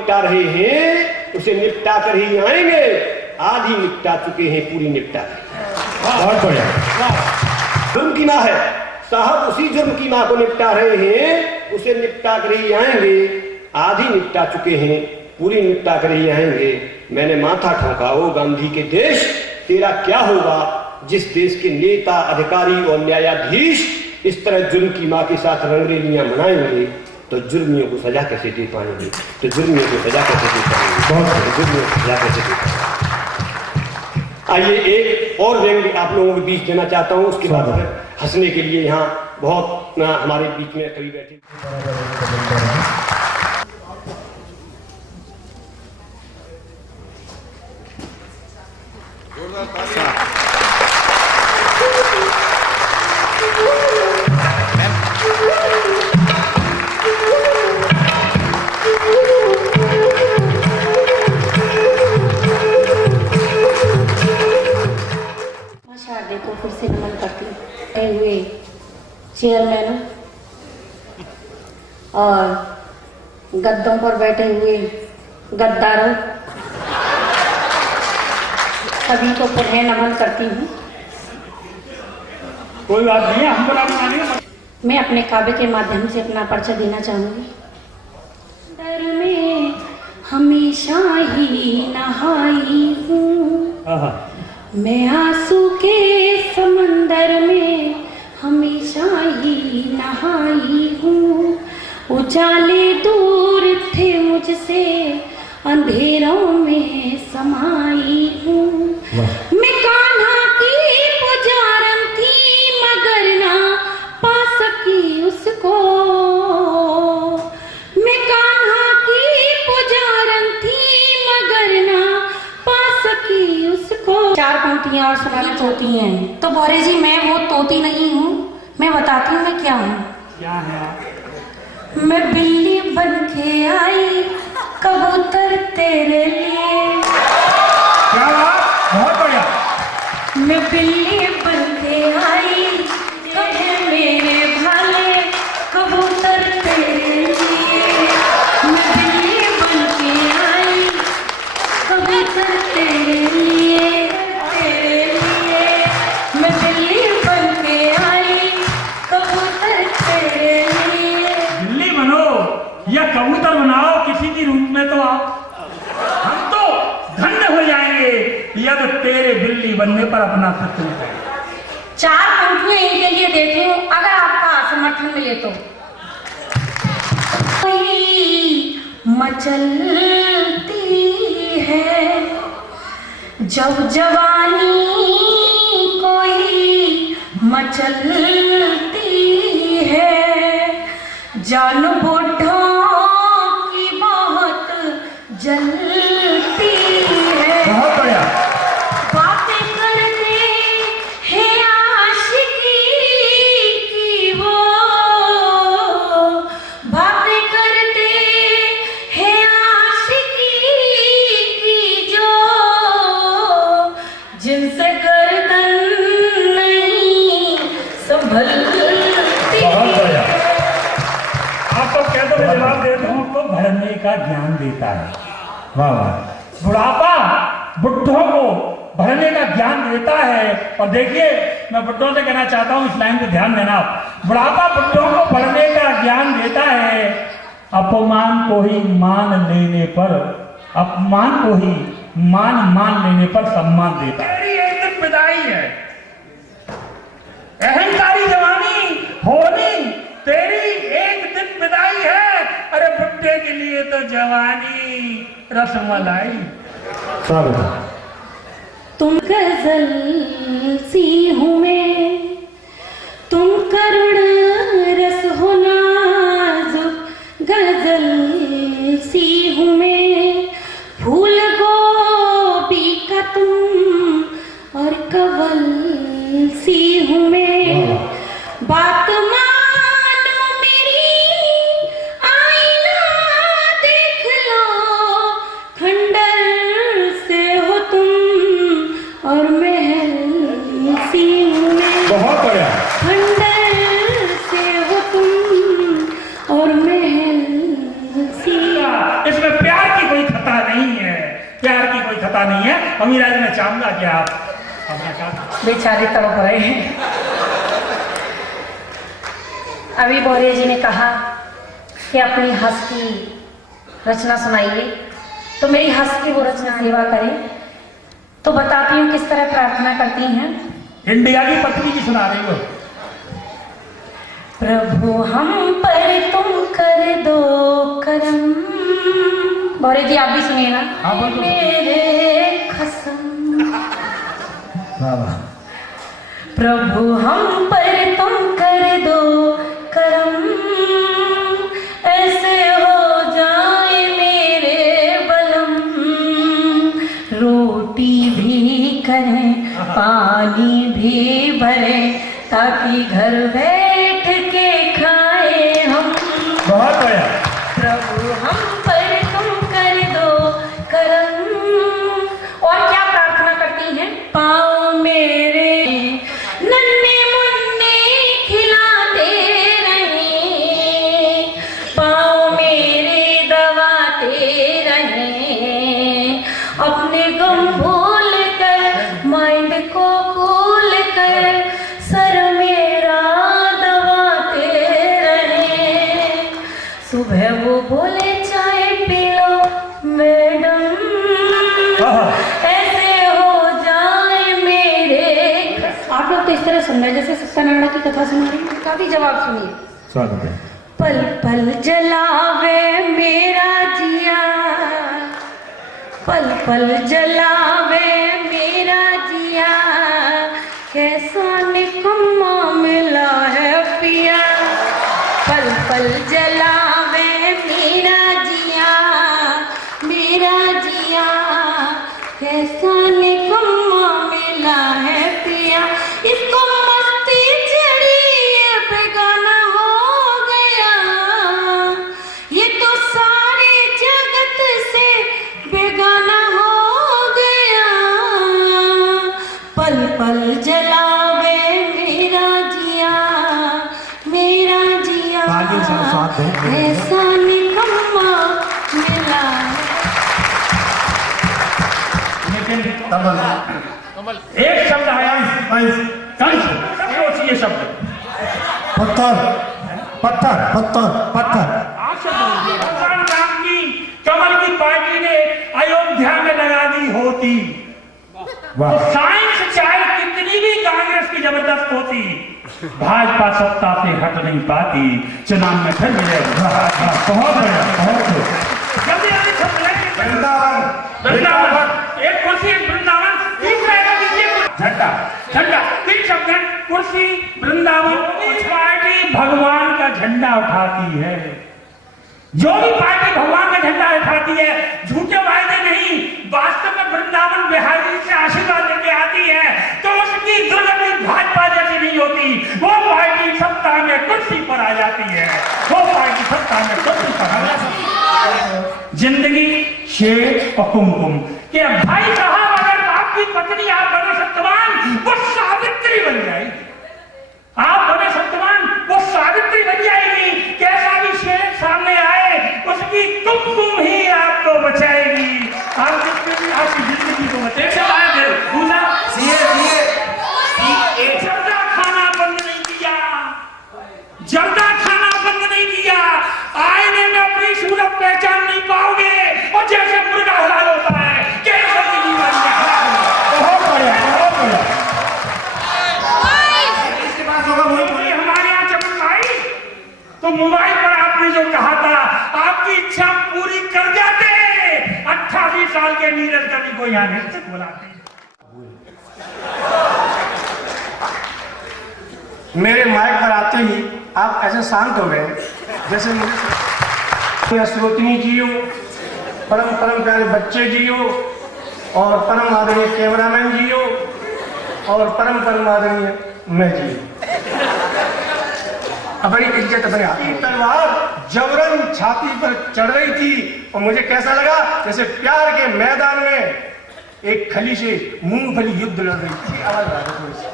निपटा रहे हैं उसे निपटा कर ही आएंगे। आधी निपटा चुके हैं, पूरी निपटा बहुत बढ़िया। जुर्म की माँ है साहब, उसी जुर्म की माँ को निपटा रहे हैं, उसे निपटा कर ही आएंगे। आधी निपटा चुके हैं, पूरी निपटा कर ही आएंगे। मैंने माथा ठोका, ओ गांधी के देश तेरा क्या होगा जिस देश के नेता, अधिकारी और न्यायाधीश इस तरह जुर्म की माँ के साथ रंगरेलियां मनाएंगे तो जुर्मियों को सजा कैसे दे पाएंगे? तो जुर्मियों को सजा कैसे दे पाएंगे? बहुत जुर्मियों को सजा कैसे दे पाएंगे? आइए एक और व्यंग्य आप लोगों के बीच देना चाहता हूँ, उसके बाद हंसने के लिए यहाँ बहुत हमारे बीच में कभी बैठे। को फिर से नमन करती हुए चेयरमैन और गद्दों पर बैठे हुए गद्दारों सभी को पुनः नमन करती हूँ। कोई बात नहीं है, हम बुरा मैं अपने काव्य के माध्यम से अपना परिचय देना चाहूंगी। डर में हमेशा ही नहाई हूँ, मैं आंसू के समंदर में हमेशा ही नहाई हूँ। उजाले दूर थे मुझसे, अंधेरों में समाई हूँ। मैं कान्हा की पुजारन थी मगर ना पा सकी उसको। मैं कान्हा की पुजारन थी मगर ना पा सकी उसको। चार पंक्तियां और सुनानी तोती हैं। तो बोरे जी मैं वो तोती नहीं हूँ, मैं बताती हूँ मैं क्या हूँ। क्या है? मैं बिल्ली बन के आई कबूतर तेरे लिए। क्या बात, बहुत बढ़िया। मैं बिल्ली बन के आई कहे मेरे भाले कबूतर तेरे लिए। मैं बिल्ली बन के आई कबूतर तेरे लिए, तेरे लिए। मैं बिल्ली बन के आई कबूतर तेरे लिए। बिल्ली बनो या कबूतर बनाओ, किसी की रूप में तो आप, हम तो धन्य हो जाएंगे यद तेरे बिल्ली बनने पर अपना सत्य है। चार पंक्तियां इनके लिए देती हूँ, अगर आपका समर्थन मिले तो। मचलती है जब जवानी कोई मचलती है, जान बुढ़ों की बहुत जलती है। बहुत बढ़िया। बातें करते हैं आशिकी की वो, बातें करते हैं आशिकी की जो, जिनसे गर्दन नहीं संभलती। बहुत बढ़िया। आपको कह दो, मैं जवाब दे दूं तो भरने का ज्ञान देता है। वाह वाह। बुढ़ापा बुढ़ों को भरने का ज्ञान देता है। और देखिए मैं बुढ़ों से कहना चाहता हूं, इस लाइन पे ध्यान देना। बुढ़ापा बुढ़ों को भरने का ज्ञान देता है, अपमान को ही मान लेने पर, अपमान को ही मान लेने पर सम्मान देता है। तेरी एक दिन विदाई है, अहंकारी जवानी होनी तेरी एक दिन विदाई है। अरे बुढ़े के लिए तो जवानी रसमलाई। तुम गजल सी हूँ मैं, तुम करुण रस हो नाजुक। गजल सी हूँ मैं, फूल गोभी का तुम और कवल सी हूँ मैं। बात मानो मेरी आईना देख लो, खंडर से हो तुम और महल सी हूँ मैं। पता नहीं है। अमीरा जी मैं चाहूंगा कि आप अपना काम। बेचारे तड़प रहे हैं। अभी बोरे जी ने कहा कि अपनी हंस की रचना सुनाइए, तो मेरी हंस की वो रचना सेवा करें। तो बताती हूँ किस तरह प्रार्थना करती हैं। इंडिया की पत्नी की सुना रही हो। प्रभु हम पर तुम कर दो करम। बोरे जी आप भी सुनिए ना। हाँ, बोलो। मेरे कसम। वाह वाह। प्रभु हम पर तुम कर दो करम, ऐसे हो जाए मेरे बलम। रोटी भी करें पानी भी भरें, ताकि घर बैठ के खाए हम। बहुत बढ़िया। प्रभु हम पर तुम कर दो करम। और क्या प्रार्थना करती हैं। पाँव मेरे नन्हे मुन्ने खिलाते रहे, पाँव मेरे दबाते रहे, अपने गम भूल कर माइंड को खोल कर सर मेरा दबाते रहे। सुबह वो बोले चाय पी लो मैडम, ऐसे हो जाए मेरे। आप लोग तो इस तरह सुन रहे जैसे सत्यनारायण की कथा सुन रहे हैं। काफी जवाब सुनिए। स्वागत है। पल पल जलावे मेरा जिया, पल पल जलावे मेरा जिया, कैसा निकम्मा मिला है पिया। पल पल जलावे मेरा जिया, मेरा जिया, कैसा निकम्मा मिला है पिया। इसको मस्ती चढ़ी ये बेगाना हो गया, ये तो सारे जगत से बेगाना हो गया। पल पल जलावे मेरा जिया, मेरा जिया, ऐसा निकम्मा मिला। लेकिन एक शब्द आया कंस, सोचिए ये शब्द। पत्थर पत्थर पत्थर पत्थर। भगवान राम की कमल की पार्टी ने अयोध्या में लगा दी होती, तो साइंस चाहे कितनी भी कांग्रेस की जबरदस्त होती, भाजपा सत्ता से हट नहीं पाती। चुनाव में फिर मिले। बहुत बढ़िया, बहुत जल्दी जल्दी सब लेंगे। वृंदावन वृंदावन एक कुर्सी, वृंदावन तीसरा झंडा, झंडा तीन शब्द, कुर्सी वृंदावन। पार्टी भगवान का झंडा उठाती है, जो भी पार्टी भगवान का झंडा उठाती है, झूठे वायदे नहीं, वास्तव में वृंदावन बिहारी से आशीर्वाद लेके आती है, तो उसकी दुर्गति भाजपा जैसी नहीं होती। वो पार्टी सत्ता में कुर्सी पर आ जाती है, वो पार्टी सत्ता में कुर्सी पर आ जाती है। जिंदगी शेर और कुमकुम के भाई साहब, अगर आपकी पत्नी आप बने सत्यवान, वो सावित्री बन जाएगी। आप बने सत्यवान, वो सावित्री बन जाएगी। कैसा भी शेर सामने आए, उसकी कुमकुम ही आपको बचाएगी। आप जिसके भी आपकी जिंदगी को बचाएगी। जर्दा खाना बंद नहीं किया, जर्दा खाना बंद नहीं किया, आईने में अपनी सूरत पहचान नहीं पाओगे। और जैसे मुर्गा हलाल होता है, कैंसर की बीमारी में हलाल होता है। बहुत बढ़िया, बहुत बढ़िया। इसके पास होगा वही हमारे यहाँ चमन भाई। तो मोबाइल पर आपने जो कहा था, आपकी इच्छा पूरी कर जाते। 28 साल के नीरज कवि को यहाँ निश्चित बुलाते। मेरे माइक पर आते ही आप ऐसे शांत हो गए जैसे मुझे स्रोतनी जी हो, परम परम प्यारे बच्चे जी हो, और परम आदरणीय कैमरामैन जी हो, और परम परम आदरणीय मैं जी। अपनी इज्जत अपने हाथ में। तलवार जबरन छाती पर चढ़ रही थी और मुझे कैसा लगा जैसे प्यार के मैदान में एक खली से मूंगफली युद्ध लड़ रही थी। आवाज आ रही थोड़ी सी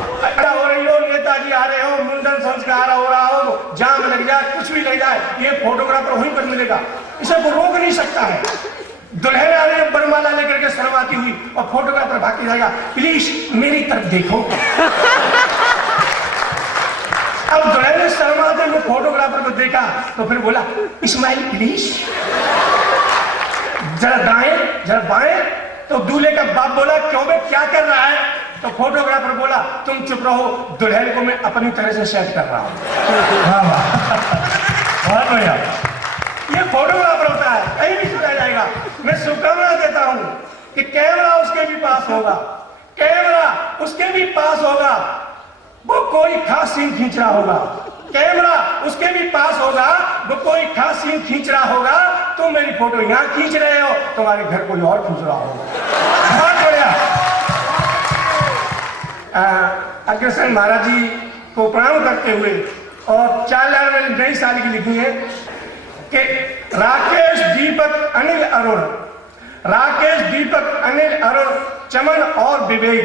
हो रही हो, नेताजी आ रहे हो, मुंडन संस्कार हो रहा हो, जाम लग जाए, कुछ भी लग जाए, ये फोटोग्राफर वहीं पर मिलेगा, इसे वो रोक नहीं सकता है। दुल्हन आ रही है बरमाला लेकर के शर्माती हुई और फोटोग्राफर भाग के जाएगा, प्लीज मेरी तरफ देखो। अब दुल्हन ने शर्माते हुए फोटोग्राफर को देखा तो फिर बोला, स्माइल प्लीज, जरा दाएं जरा बाएं। तो दूल्हे का बाप बोला, क्यों बे क्या कर रहा है? तो फोटोग्राफर बोला, तुम चुप रहो, दुल्हन को मैं अपनी तरह से सेट कर रहा हूं। बहुत बढ़िया। ये फोटोग्राफर होता है, कहीं भी चला जाएगा। मैं शुभकामना देता हूं कि कैमरा उसके भी पास होगा, कैमरा उसके भी पास होगा, वो कोई खास सीन खींच रहा होगा, कैमरा उसके भी पास होगा, वो कोई खास सीन खींच रहा होगा। तुम मेरी फोटो यहां खींच रहे हो, तुम्हारे घर कोई और खींच रहा होगा। बहुत बढ़िया। अग्रसेन महाराज जी को प्रणाम करते हुए और 4 लाइन में नई साल की लिखी है कि राकेश दीपक अनिल अरुण, राकेश दीपक अनिल अरुण चमन और विवेक,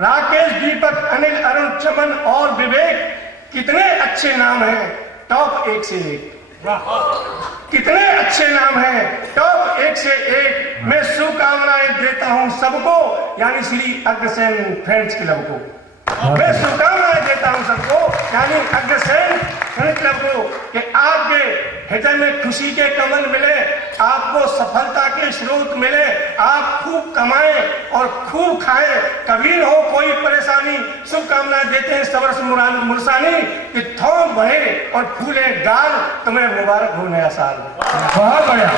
राकेश दीपक अनिल अरुण चमन और विवेक, कितने अच्छे नाम हैं, टॉप 1 से 1। कितने अच्छे नाम हैं, टॉप 1 से 1। मैं शुभकामनाएं देता हूं सबको, यानी श्री अग्रसेन फ्रेंड्स क्लब को। मैं शुभकामनाएं देता हूं सबको, यानी अग्रसेन फ्रेंड्स क्लब को, कि आपके हृदय में खुशी के कमल मिले, आपको सफलता के स्रोत मिले, आप खूब कमाएं और खूब खाएं, कभी न हो कोई परेशानी। शुभकामनाएं देते हैं सबरस मुरसानी कि थोम बढ़े और फूले गाल, तुम्हें मुबारक हो नया साल। बहुत बढ़िया।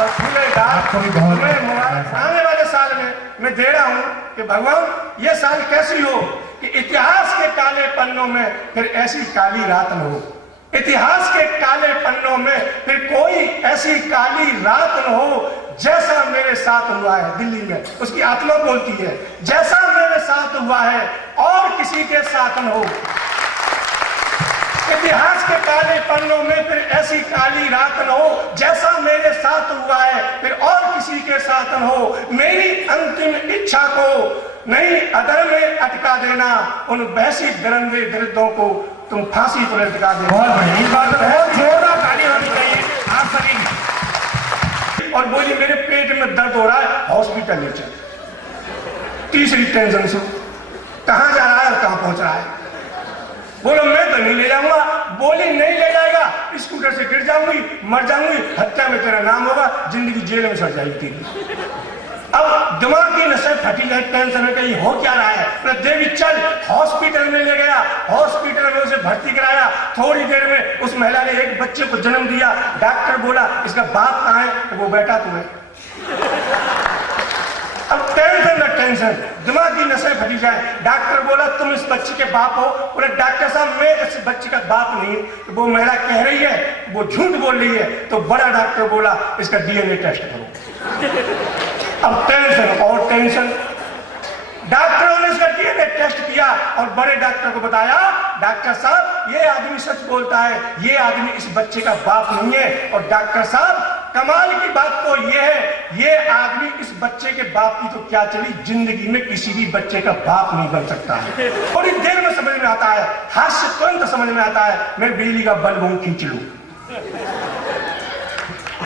और फूले गाल तुम्हें मुबारक। आने वाले साल में मैं दे रहा हूं कि भगवान ये साल कैसी हो कि इतिहास के काले पन्नों में फिर ऐसी काली रात न हो, इतिहास के काले पन्नों में फिर कोई ऐसी काली रात न हो जैसा मेरे साथ हुआ है दिल्ली में। उसकी आत्मा बोलती है, जैसा मेरे साथ हुआ है और किसी के साथ न हो। इतिहास के काले पन्नों में फिर ऐसी काली रात न हो जैसा मेरे साथ हुआ है फिर और किसी के साथ न हो। मेरी अंतिम इच्छा को नहीं अदर में अटका देना, उन बहसी दरंगे दर्दों को तुम फांसी पर लटका देना। बहुत बढ़िया। इस बात में बहुत जोरदार ताली होनी चाहिए आप सभी। और बोली, मेरे पेट में दर्द हो रहा है, हॉस्पिटल ले चल। तीसरी टेंशन से, कहां जा रहा है और कहां पहुंच रहा है? बोलो, मैं तो नहीं ले जाऊंगा। बोली, नहीं ले जाएगा, स्कूटर से गिर जाऊंगी, मर जाऊंगी, हत्या में तेरा नाम होगा, जिंदगी जेल में सड़ जाएगी तेरी। अब दिमाग की नसें फटी है, टेंशन है कि हो क्या रहा है। देवी चल, हॉस्पिटल में ले गया, हॉस्पिटल में उसे भर्ती कराया। थोड़ी देर में उस महिला ने एक बच्चे को जन्म दिया। डॉक्टर बोला, इसका बाप कहाँ है? तो वो बेटा तुम्हें। अब टेंशन न टेंशन, दिमाग की नसें फटी जाए। डॉक्टर बोला, तुम इस बच्चे के बाप हो? बोले, डॉक्टर साहब मैं इस बच्चे का बाप नहीं। तो वो महिला कह रही है, वो झूठ बोल रही है। तो बड़ा डॉक्टर बोला, इसका डीएनए टेस्ट करो। अब टेंशन और टेंशन। डॉक्टरों ने इसका डीएनए टेस्ट किया और बड़े डॉक्टर को बताया, डॉक्टर साहब ये आदमी सच बोलता है, ये आदमी इस बच्चे का बाप नहीं है। और डॉक्टर साहब कमाल की बात तो ये है, ये आदमी इस बच्चे के बाप की तो क्या चली, जिंदगी में किसी भी बच्चे का बाप नहीं बन सकता है। थोड़ी देर में समझ में आता है, हास्य तुरंत समझ में आता है। मैं बिजली का बल्ब खींच लूं,